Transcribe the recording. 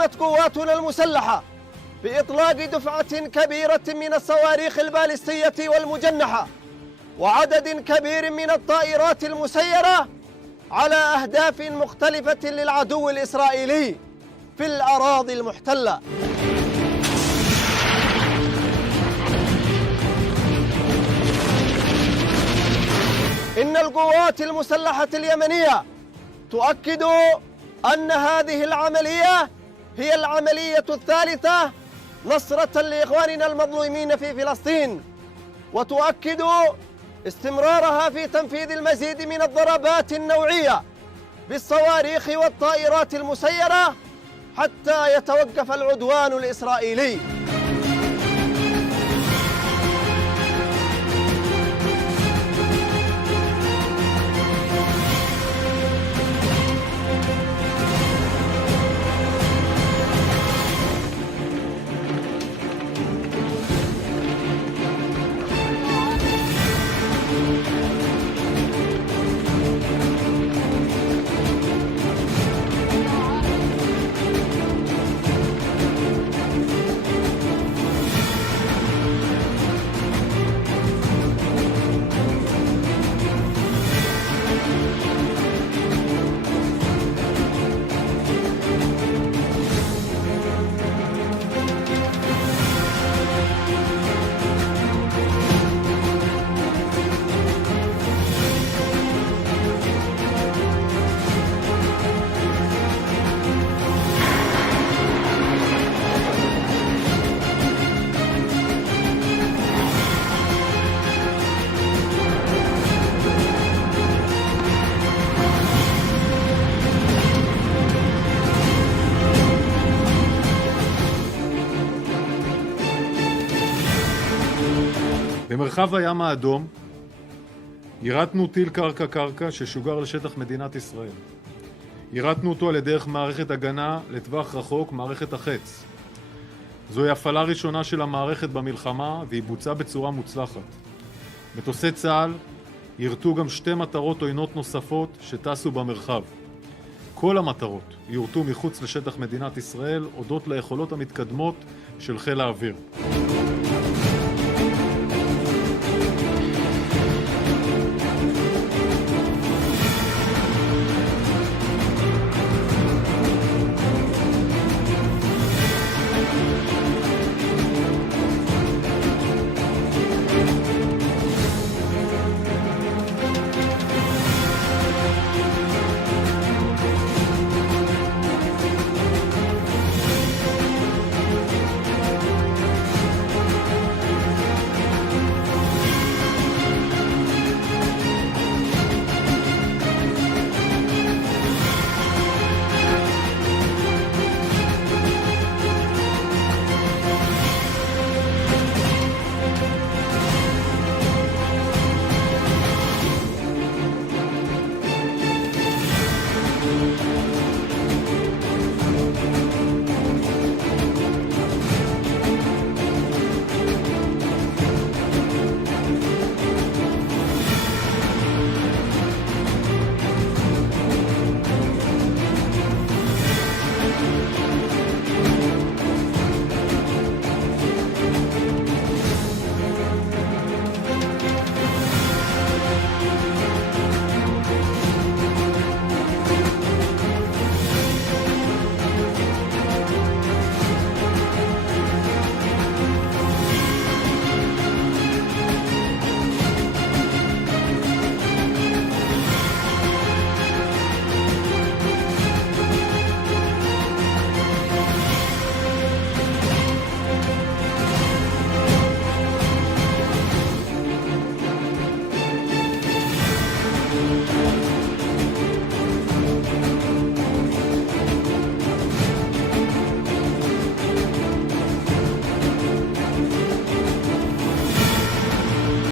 قامت قواتنا المسلحة بإطلاق دفعة كبيرة من الصواريخ البالستية والمجنحة وعدد كبير من الطائرات المسيرة على أهداف مختلفة للعدو الإسرائيلي في الأراضي المحتلة. إن القوات المسلحة اليمنية تؤكد أن هذه العملية هي العملية الثالثة نصرة لإخواننا المظلومين في فلسطين، وتؤكد استمرارها في تنفيذ المزيد من الضربات النوعية بالصواريخ والطائرات المسيرة حتى يتوقف العدوان الإسرائيلي. במרחב הים האדום יירטנו טיל קרקע ששוגר לשטח מדינת ישראל. יירטנו אותו על ידי מערכת הגנה לטווח רחוק, מערכת החץ. זוהי הפעלה ראשונה של המערכת במלחמה והיא בוצעה בצורה מוצלחת. מטוסי צה"ל יירטו גם 2 מטרות עוינות נוספות שטסו במרחב. כל המטרות יורטו מחוץ לשטח מדינת ישראל הודות ליכולות המתקדמות של חיל האוויר.